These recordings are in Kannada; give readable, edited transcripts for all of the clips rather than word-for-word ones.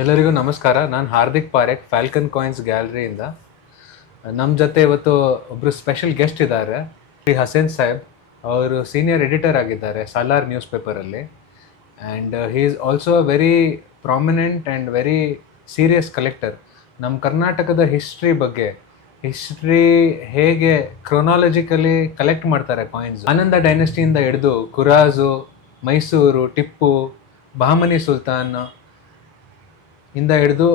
ಎಲ್ಲರಿಗೂ ನಮಸ್ಕಾರ. ನಾನು ಹಾರ್ದಿಕ್ ಪಾರೇಖ್, ಫ್ಯಾಲ್ಕನ್ ಕಾಯಿನ್ಸ್ ಗ್ಯಾಲರಿಯಿಂದ. ನಮ್ಮ ಜೊತೆ ಇವತ್ತು ಒಬ್ಬರು ಸ್ಪೆಷಲ್ ಗೆಸ್ಟ್ ಇದ್ದಾರೆ, ಶ್ರೀ ಹಸೇನ್ ಸಾಹೇಬ್. ಅವರು ಸೀನಿಯರ್ ಎಡಿಟರ್ ಆಗಿದ್ದಾರೆ ಸಾಲಾರ್ ನ್ಯೂಸ್ ಪೇಪರಲ್ಲಿ. And he is also a very prominent and very serious collector. ನಮ್ಮ ಕರ್ನಾಟಕದ ಹಿಸ್ಟ್ರಿ ಹೇಗೆ ಕ್ರೊನಾಲಜಿಕಲಿ ಕಲೆಕ್ಟ್ ಮಾಡ್ತಾರೆ ಕಾಯಿನ್ಸ್, ಆನಂದ ಡೈನೆಸ್ಟಿಯಿಂದ ಹಿಡಿದು ಕುರಾಜು, ಮೈಸೂರು, ಟಿಪ್ಪು, ಬಹಮನಿ ಸುಲ್ತಾನ್ ಇಂದ ಹಿಡಿದು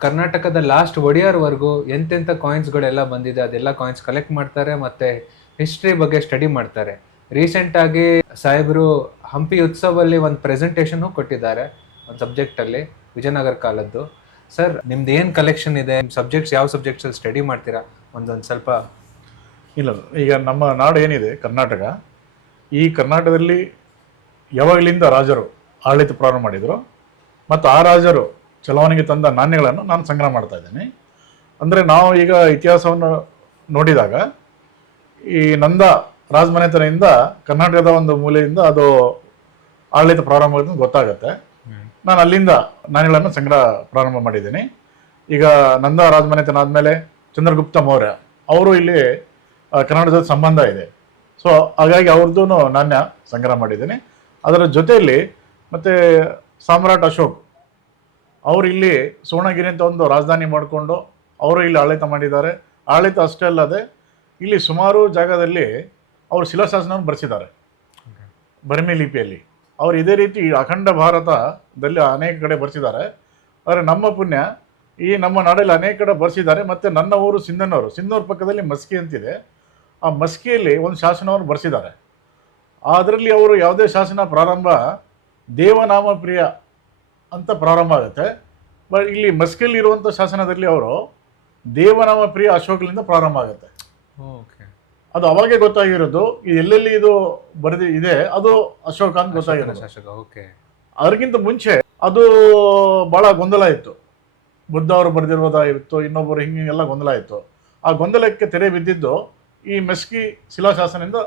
ಕರ್ನಾಟಕದ ಲಾಸ್ಟ್ ಒಡೆಯರ್ವರೆಗೂ ಎಂತೆಂಥ ಕಾಯಿನ್ಸ್ಗಳೆಲ್ಲ ಬಂದಿದೆ ಅದೆಲ್ಲ ಕಾಯಿನ್ಸ್ ಕಲೆಕ್ಟ್ ಮಾಡ್ತಾರೆ ಮತ್ತು ಹಿಸ್ಟ್ರಿ ಬಗ್ಗೆ ಸ್ಟಡಿ ಮಾಡ್ತಾರೆ. ರೀಸೆಂಟಾಗಿ ಸಾಹೇಬರು ಹಂಪಿ ಉತ್ಸವಲ್ಲಿ ಒಂದು ಪ್ರೆಸೆಂಟೇಷನ್ನು ಕೊಟ್ಟಿದ್ದಾರೆ ಒಂದು ಸಬ್ಜೆಕ್ಟಲ್ಲಿ, ವಿಜಯನಗರ ಕಾಲದ್ದು. ಸರ್, ನಿಮ್ದು ಏನು ಕಲೆಕ್ಷನ್ ಇದೆ, ಸಬ್ಜೆಕ್ಟ್ಸ್ ಯಾವ ಸಬ್ಜೆಕ್ಟ್ಸಲ್ಲಿ ಸ್ಟಡಿ ಮಾಡ್ತೀರಾ ಒಂದೊಂದು ಸ್ವಲ್ಪ? ಇಲ್ಲ, ಈಗ ನಮ್ಮ ನಾಡು ಏನಿದೆ ಕರ್ನಾಟಕ, ಈ ಕರ್ನಾಟಕದಲ್ಲಿ ಯಾವಾಗಲಿಂದ ರಾಜರು ಆಡಳಿತ ಪ್ರಾರಂಭ ಮಾಡಿದರು ಮತ್ತು ಆ ರಾಜರು ಚಲಾವಣೆಗೆ ತಂದ ನಾಣ್ಯಗಳನ್ನು ನಾನು ಸಂಗ್ರಹ ಮಾಡ್ತಾ ಇದ್ದೇನೆ. ಅಂದರೆ ನಾವು ಈಗ ಇತಿಹಾಸವನ್ನು ನೋಡಿದಾಗ ಈ ನಂದ ರಾಜಮನೆತನದಿಂದ ಕರ್ನಾಟಕದ ಒಂದು ಮೂಲೆಯಿಂದ ಅದು ಆಡಳಿತ ಪ್ರಾರಂಭ ಆಗೋದು ಗೊತ್ತಾಗುತ್ತೆ. ನಾನು ಅಲ್ಲಿಂದ ನಾಣ್ಯಗಳನ್ನು ಸಂಗ್ರಹ ಪ್ರಾರಂಭ ಮಾಡಿದ್ದೀನಿ. ಈಗ ನಂದ ರಾಜಮನೆತನ ಆದಮೇಲೆ ಚಂದ್ರಗುಪ್ತ ಮೌರ್ಯ ಅವರು ಇಲ್ಲಿ ಕರ್ನಾಟಕದ ಸಂಬಂಧ ಇದೆ. ಸೊ ಹಾಗಾಗಿ ಅವ್ರದ್ದು ನಾಣ್ಯ ಸಂಗ್ರಹ ಮಾಡಿದ್ದೀನಿ. ಅದರ ಜೊತೆಯಲ್ಲಿ ಮತ್ತು ಸಾಮ್ರಾಟ್ ಅಶೋಕ್ ಅವರು ಇಲ್ಲಿ ಸುವರ್ಣಗಿರಿ ಅಂತ ಒಂದು ರಾಜಧಾನಿ ಮಾಡಿಕೊಂಡು ಅವರು ಇಲ್ಲಿ ಆಡಳಿತ ಮಾಡಿದ್ದಾರೆ. ಆಡಳಿತ ಅಷ್ಟೇ ಅಲ್ಲದೆ ಇಲ್ಲಿ ಸುಮಾರು ಜಾಗದಲ್ಲಿ ಅವರು ಶಿಲಾಶಾಸನವನ್ನು ಬರೆಸಿದ್ದಾರೆ ಬರ್ಮಿ ಲಿಪಿಯಲ್ಲಿ. ಅವರು ಇದೇ ರೀತಿ ಅಖಂಡ ಭಾರತದಲ್ಲಿ ಅನೇಕ ಕಡೆ ಬರೆಸಿದ್ದಾರೆ. ಆದರೆ ನಮ್ಮ ಪುಣ್ಯ ಈ ನಮ್ಮ ನಾಡಲ್ಲಿ ಅನೇಕ ಕಡೆ ಬರೆಸಿದ್ದಾರೆ. ಮತ್ತು ನನ್ನ ಊರು ಸಿಂಧನೂರು ಪಕ್ಕದಲ್ಲಿ ಮಸ್ಕಿ ಅಂತಿದೆ. ಆ ಮಸ್ಕಿಯಲ್ಲಿ ಒಂದು ಶಾಸನವನ್ನು ಬರೆಸಿದ್ದಾರೆ. ಅದರಲ್ಲಿ ಅವರು ಯಾವುದೇ ಶಾಸನ ಪ್ರಾರಂಭ ದೇವನಾಮ ಪ್ರಿಯ ಅಂತ ಪ್ರಾರಂಭ ಆಗುತ್ತೆ. ಬಟ್ ಇಲ್ಲಿ ಮಸ್ಕಿಯಲ್ಲಿ ಇರುವಂಥ ಶಾಸನದಲ್ಲಿ ಅವರು ದೇವನಾಮ ಪ್ರಿಯ ಅಶೋಕಲಿಂದ ಪ್ರಾರಂಭ ಆಗುತ್ತೆ. ಅದು ಅವಾಗೇ ಗೊತ್ತಾಗಿರೋದು ಎಲ್ಲೆಲ್ಲಿ ಇದು ಇದೆ ಅದು ಅಶೋಕ ಅಂತ ಗೊತ್ತಾಗಿರೋದು. ಅದಕ್ಕಿಂತ ಮುಂಚೆ ಅದು ಬಹಳ ಗೊಂದಲ ಇತ್ತು. ಬುದ್ಧ ಅವರು ಬರೆದಿರೋದಾಗಿತ್ತು, ಇನ್ನೊಬ್ಬರು ಹಿಂಗೆಲ್ಲ ಗೊಂದಲ ಇತ್ತು. ಆ ಗೊಂದಲಕ್ಕೆ ತೆರೆ ಬಿದ್ದಿದ್ದು ಈ ಮೆಸ್ಕಿ ಶಿಲಾಶಾಸನದಿಂದ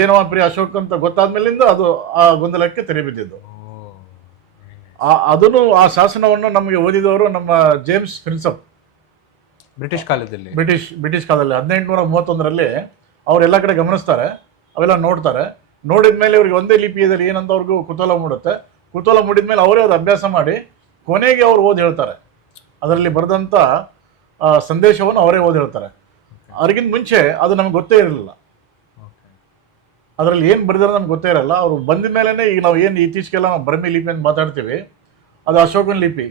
ದೇವನಾಮ ಪ್ರಿಯ ಅಶೋಕ್ ಅಂತ ಗೊತ್ತಾದ್ಮೇಲಿಂದ ಅದು ಆ ಗೊಂದಲಕ್ಕೆ ತೆರೆ ಬಿದ್ದಿದ್ದು. ಅದನ್ನು ಆ ಶಾಸನವನ್ನು ನಮಗೆ ಓದಿದವರು ನಮ್ಮ ಜೇಮ್ಸ್ ಪ್ರಿನ್ಸಪ್, ಬ್ರಿಟಿಷ್ ಕಾಲದಲ್ಲಿ 1831 ಅವರೆಲ್ಲ ಕಡೆ ಗಮನಿಸ್ತಾರೆ, ಅವೆಲ್ಲ ನೋಡ್ತಾರೆ. ನೋಡಿದ ಮೇಲೆ ಇವ್ರಿಗೆ ಒಂದೇ ಲಿಪಿಯಲ್ಲಿ ಏನಂತ ಅವ್ರಿಗೂ ಕುತೂಹಲ ಮೂಡುತ್ತೆ. ಕುತೂಹಲ ಮೂಡಿದ ಮೇಲೆ ಅವರೇ ಅದು ಅಭ್ಯಾಸ ಮಾಡಿ ಕೊನೆಗೆ ಅವ್ರು ಓದಿ ಹೇಳ್ತಾರೆ. ಅದರಲ್ಲಿ ಬರೆದಂಥ ಸಂದೇಶವನ್ನು ಅವರೇ ಓದಿ ಹೇಳ್ತಾರೆ. ಅವ್ರಿಗಿಂತ ಮುಂಚೆ ಅದು ನಮ್ಗೆ ಗೊತ್ತೇ ಇರಲಿಲ್ಲ. ಅದರಲ್ಲಿ ಏನು ಬರೆದಾರೆ ನಮ್ಗೆ ಗೊತ್ತೇ ಇರಲ್ಲ. ಅವರು ಬಂದ ಮೇಲೇ ಈಗ ನಾವು ಏನು ಇತ್ತೀಚೆಗೆಲ್ಲ ನಾವು ಬರ್ಮಿ ಲಿಪಿ ಅಂತ ಮಾತಾಡ್ತೀವಿ, ಅದು ಅಶೋಕನ ಲಿಪಿ.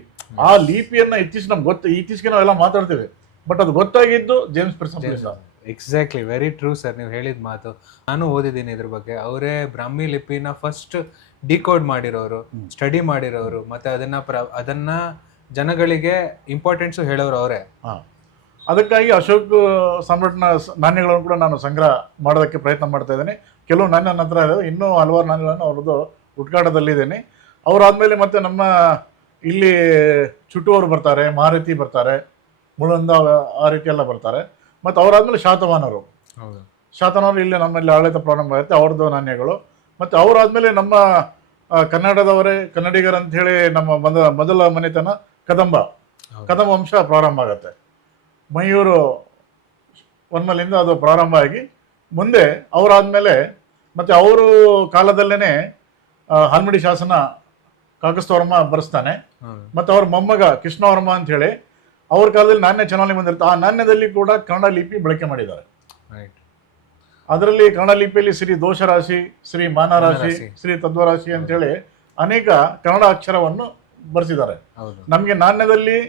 ಆ ಲಿಪಿಯನ್ನು ಇತ್ತೀಚೆಗೆ ನಾವೆಲ್ಲ ಮಾತಾಡ್ತೀವಿ. ಬಟ್ ಅದು ಗೊತ್ತಾಗಿದ್ದು James Prinsep. Exactly, very true sir, ನೀವು ಹೇಳಿದ ಮಾತು. ನಾನು ಓದಿದ್ದೀನಿ ಇದ್ರ ಬಗ್ಗೆ. ಅವರೇ ಬ್ರಾಹ್ಮಿ ಲಿಪಿನ ಫಸ್ಟ್ ಡಿಕೋಡ್ ಮಾಡಿರೋರು, ಸ್ಟಡಿ ಮಾಡಿರೋರು, ಮತ್ತು ಅದನ್ನ ಜನಗಳಿಗೆ ಇಂಪಾರ್ಟೆನ್ಸು ಹೇಳೋರು ಅವರೇ. ಅದಕ್ಕಾಗಿ ಅಶೋಕ್ ಸಾಮ್ರಾಟ್ನ ನಾಣ್ಯಗಳನ್ನು ಕೂಡ ನಾನು ಸಂಗ್ರಹ ಮಾಡೋದಕ್ಕೆ ಪ್ರಯತ್ನ ಮಾಡ್ತಾ ಇದ್ದೇನೆ. ಕೆಲವು ನಾಣ್ಯ ನನ್ನ ಹತ್ರ ಇದ್ದಾವೆ, ಇನ್ನೂ ಹಲವಾರು ನಾಣ್ಯಗಳನ್ನು ಅವ್ರದ್ದು ಹುಡುಕಾಟದಲ್ಲಿದ್ದೇನೆ. ಅವರಾದಮೇಲೆ ಮತ್ತೆ ನಮ್ಮ ಇಲ್ಲಿ ಚುಟುವರು ಬರ್ತಾರೆ, ಮಾರುತಿ ಬರ್ತಾರೆ, ಮುಳಂದ ಆ ರೀತಿ ಎಲ್ಲ ಬರ್ತಾರೆ. ಮತ್ತು ಅವರಾದ್ಮೇಲೆ ಶಾತವಾಹನರು ಇಲ್ಲಿ ನಮ್ಮಲ್ಲಿ ಆಡಳಿತ ಪ್ರಾರಂಭ ಆಗುತ್ತೆ, ಅವ್ರದ್ದು ನಾಣ್ಯಗಳು. ಮತ್ತು ಅವರಾದ್ಮೇಲೆ ನಮ್ಮ ಕನ್ನಡಿಗರ ಅಂತ ಹೇಳಿ ನಮ್ಮ ಮೊದಲ ಮನೆತನ ಕದಂಬ ವಂಶ ಪ್ರಾರಂಭ ಆಗುತ್ತೆ. ಮಯೂರು ವರ್ಮಲಿಂದ ಅದು ಪ್ರಾರಂಭ ಆಗಿ ಮುಂದೆ ಅವರಾದ್ಮೇಲೆ ಮತ್ತೆ ಅವರು ಕಾಲದಲ್ಲೇನೆ ಹಲ್ಮಿಡಿ ಶಾಸನ ಕಾಕಸ್ತವರ್ಮ ಬರೆಸ್ತಾನೆ. ಮತ್ತು ಅವ್ರ ಮೊಮ್ಮಗ ಕೃಷ್ಣವರ್ಮ ಅಂತ ಹೇಳಿ ಅವ್ರ ಕಾಲದಲ್ಲಿ ನಾಣ್ಯ ಚಲಾವಣೆ ಬಂದಿರುತ್ತೆ. ಆ ನಾಣ್ಯದಲ್ಲಿ ಕೂಡ ಕನ್ನಡ ಲಿಪಿ ಬಳಕೆ ಮಾಡಿದ್ದಾರೆ. ಅದರಲ್ಲಿ ಕನ್ನಡ ಲಿಪಿಯಲ್ಲಿ ಶ್ರೀ ದೋಷರಾಶಿ, ಶ್ರೀ ಮಾನರಾಶಿ, ಶ್ರೀ ತತ್ವರಾಶಿ ಅಂತ ಹೇಳಿ ಅನೇಕ ಕನ್ನಡ ಅಕ್ಷರವನ್ನು ಬರೆಸಿದ್ದಾರೆ. ನಮ್ಗೆ ನಾಣ್ಯದಲ್ಲಿ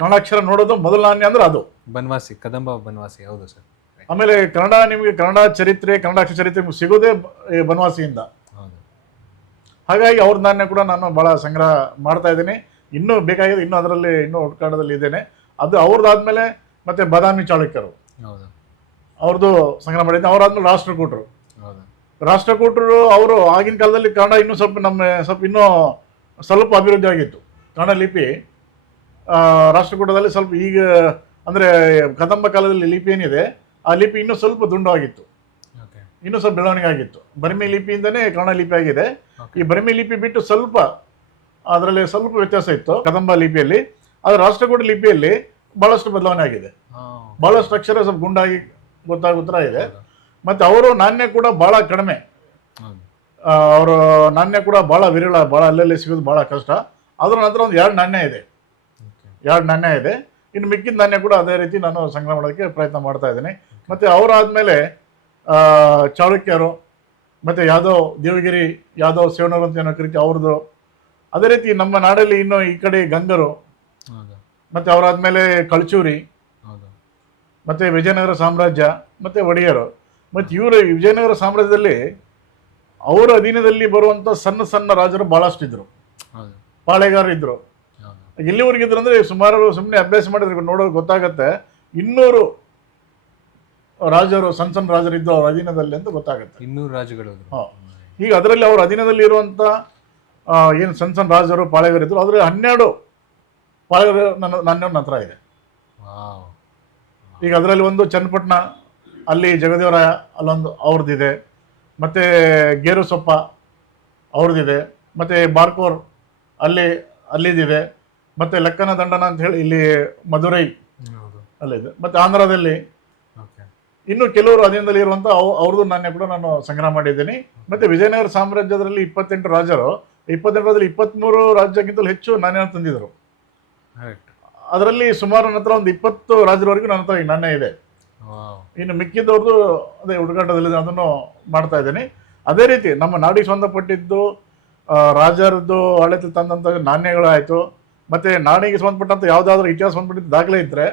ಕನ್ನಡ ಅಕ್ಷರ ನೋಡೋದು ಮೊದಲ ನಾಣ್ಯ ಅಂದ್ರೆ ಅದು ಬನವಾಸಿ, ಕದಂಬ ಬನವಾಸಿ. ಹೌದು ಸರ್. ಆಮೇಲೆ ನಿಮಗೆ ಕನ್ನಡ ಚರಿತ್ರೆ, ಕನ್ನಡ ಅಕ್ಷರ ಚರಿತ್ರೆ ಸಿಗೋದೇ ಬನವಾಸಿಯಿಂದ. ಹಾಗಾಗಿ ಅವ್ರ ನಾಣ್ಯ ಕೂಡ ನಾನು ಬಹಳ ಸಂಗ್ರಹ ಮಾಡ್ತಾ ಇದ್ದೀನಿ. ಇನ್ನೂ ಬೇಕಾಗಿದೆ, ಇನ್ನೂ ಅದರಲ್ಲಿ ಇನ್ನೂ ಹುಡುಕಾಟದಲ್ಲಿ ಇದ್ದೇನೆ. ಅದು ಅವ್ರದ್ದಾದ್ಮೇಲೆ ಮತ್ತೆ ಬಾದಾಮಿ ಚಾಳುಕ್ಯರು ಅವ್ರದ್ದು ಸಂಗ್ರಹ ಮಾಡಿದ್ದೀನಿ. ಅವರಾದ್ಮೇಲೆ ರಾಷ್ಟ್ರಕೂಟರು ಅವರು ಆಗಿನ ಕಾಲದಲ್ಲಿ ಕನ್ನಡ ಇನ್ನೂ ಸ್ವಲ್ಪ ಅಭಿವೃದ್ಧಿ ಆಗಿತ್ತು. ಕನ್ನಡ ಲಿಪಿ ರಾಷ್ಟ್ರಕೂಟದಲ್ಲಿ ಸ್ವಲ್ಪ ಈಗ ಅಂದರೆ ಕದಂಬ ಕಾಲದಲ್ಲಿ ಲಿಪಿ ಏನಿದೆ ಆ ಲಿಪಿ ಇನ್ನೂ ಸ್ವಲ್ಪ ದುಂಡಾಗಿತ್ತು, ಇನ್ನೂ ಸ್ವಲ್ಪ ಬೆಳವಣಿಗೆ ಆಗಿತ್ತು. ಬರ್ಮಿ ಲಿಪಿಯಿಂದನೇ ಕನ್ನಡ ಲಿಪಿ ಆಗಿದೆ. ಈ ಬರ್ಮಿ ಲಿಪಿ ಬಿಟ್ಟು ಸ್ವಲ್ಪ ಅದರಲ್ಲಿ ಸ್ವಲ್ಪ ವ್ಯತ್ಯಾಸ ಇತ್ತು ಕದಂಬ ಲಿಪಿಯಲ್ಲಿ. ಆದರೆ ರಾಷ್ಟ್ರಕೂಟ ಲಿಪಿಯಲ್ಲಿ ಬಹಳಷ್ಟು ಬದಲಾವಣೆ ಆಗಿದೆ. ಬಹಳಷ್ಟು ಅಕ್ಷರ ಸ್ವಲ್ಪ ಗುಂಡಾಗಿ ಗೊತ್ತಾಗುತ್ತರ ಇದೆ. ಮತ್ತೆ ಅವರು ನಾಣ್ಯ ಕೂಡ ಬಹಳ ಕಡಿಮೆ, ಅವರ ನಾಣ್ಯ ಕೂಡ ಬಹಳ ವಿರಳ, ಬಹಳ ಅಲ್ಲಲ್ಲಿ ಸಿಗೋದು ಬಹಳ ಕಷ್ಟ. ಅದ್ರ ನಂತರ ಒಂದು 2 ನಾಣ್ಯ ಇದೆ, 2 ನಾಣ್ಯ ಇದೆ. ಇನ್ನು ಮಿಕ್ಕಿದ ನಾಣ್ಯ ಕೂಡ ಅದೇ ರೀತಿ ನಾನು ಸಂಗ್ರಹ ಮಾಡೋದಕ್ಕೆ ಪ್ರಯತ್ನ ಮಾಡ್ತಾ ಇದ್ದೀನಿ. ಮತ್ತೆ ಅವರಾದ್ಮೇಲೆ ಚಾಳುಕ್ಯರು, ಮತ್ತೆ ಯಾದವ್, ದೇವಗಿರಿ ಯಾದವ್ ಸೇವನರು ಅಂತ ಏನೋ ಕರಿತೀವಿ ಅವ್ರದ್ದು. ಅದೇ ರೀತಿ ನಮ್ಮ ನಾಡಲ್ಲಿ ಇನ್ನು ಈ ಕಡೆ ಗಂಗರು, ಮತ್ತೆ ಅವರಾದ್ಮೇಲೆ ಕಳ್ಚೂರಿ, ಮತ್ತೆ ವಿಜಯನಗರ ಸಾಮ್ರಾಜ್ಯ, ಮತ್ತೆ ಒಡೆಯರು. ಮತ್ತೆ ಇವರು ವಿಜಯನಗರ ಸಾಮ್ರಾಜ್ಯದಲ್ಲಿ ಅವರ ಅಧೀನದಲ್ಲಿ ಬರುವಂತ ಸಣ್ಣ ಸಣ್ಣ ರಾಜರು ಬಹಳಷ್ಟು ಇದ್ರು, ಪಾಳೆಗಾರರು ಇದ್ರು. ಎಲ್ಲಿವರೆಗಿದ್ರು ಅಂದ್ರೆ ಸುಮಾರು ಸುಮ್ಮನೆ ಅಭ್ಯಾಸ ಮಾಡಿದ್ರೆ ನೋಡೋದು ಗೊತ್ತಾಗತ್ತೆ 200 ರಾಜರು, ಸಣ್ಣ ಸಣ್ಣ ರಾಜರು ಇದ್ದು ಅವ್ರ ಅಧೀನದಲ್ಲಿ ಅಂತ ಗೊತ್ತಾಗುತ್ತೆ. 200 ರಾಜಗಳು. ಈಗ ಅದರಲ್ಲಿ ಅವ್ರ ಅಧೀನದಲ್ಲಿ ಇರುವಂತ ಏನು ಸಣ್ಣ ಸಣ್ಣ ರಾಜರು ಪಾಳೆಗಾರ ಇದ್ರು, ಅದ್ರಲ್ಲಿ 12 ಪಾಳೆಗಾರ ನನ್ನ ಹತ್ರ ಇದೆ. ಈಗ ಅದರಲ್ಲಿ ಒಂದು ಚನ್ನಪಟ್ಟಣ, ಅಲ್ಲಿ ಜಗದೇವರಾಯ ಅಲ್ಲೊಂದು ಅವ್ರದ್ದಿದೆ. ಮತ್ತೆ ಗೇರುಸೊಪ್ಪ ಅವ್ರದ್ದಿದೆ. ಮತ್ತೆ ಬಾರ್ಕೋರ್ ಅಲ್ಲಿದೆ. ಮತ್ತೆ ಲೆಕ್ಕನ ದಂಡನ ಅಂತ ಹೇಳಿ ಇಲ್ಲಿ ಮಧುರೈ ಅಲ್ಲಿದೆ. ಮತ್ತೆ ಆಂಧ್ರದಲ್ಲಿ ಇನ್ನು ಕೆಲವರು ಅಧೀನದಲ್ಲಿ ಇರುವಂತ ಅವ್ರದ್ದು ನಾಣ್ಯ ಕೂಡ ನಾನು ಸಂಗ್ರಹ ಮಾಡಿದ್ದೀನಿ. ಮತ್ತೆ ವಿಜಯನಗರ ಸಾಮ್ರಾಜ್ಯದಲ್ಲಿ 28 ರಾಜರು, 28ರಲ್ಲಿ 23 ರಾಜ್ಯಕ್ಕಿಂತಲೂ ಹೆಚ್ಚು ನಾಣ್ಯ ತಂದಿದ್ರು. ಅದರಲ್ಲಿ ಸುಮಾರು ನನ್ನ ಹತ್ರ ಒಂದು 20 ರಾಜರವರೆಗೂ ನನ್ನ ಹತ್ರ ಈ ನಾಣ್ಯ ಇದೆ. ಇನ್ನು ಮಿಕ್ಕಿದವ್ರದ್ದು ಅದೇ ಹುಡುಗಾಟದಲ್ಲಿ ಅದನ್ನು ಮಾಡ್ತಾ ಇದ್ದೀನಿ. ಅದೇ ರೀತಿ ನಮ್ಮ ನಾಡಿಗೆ ಸಂಬಂಧಪಟ್ಟಿದ್ದು ರಾಜರದ್ದು ಆಡಳಿತ ತಂದಂಥ ನಾಣ್ಯಗಳಾಯಿತು, ಮತ್ತೆ ನಾಡಿಗೆ ಸಂಬಂಧಪಟ್ಟಂತ ಯಾವುದಾದ್ರೂ ಇತಿಹಾಸ ಸಂಬಂಧಪಟ್ಟಿದ್ದ ದಾಖಲೆ ಇದ್ದರೆ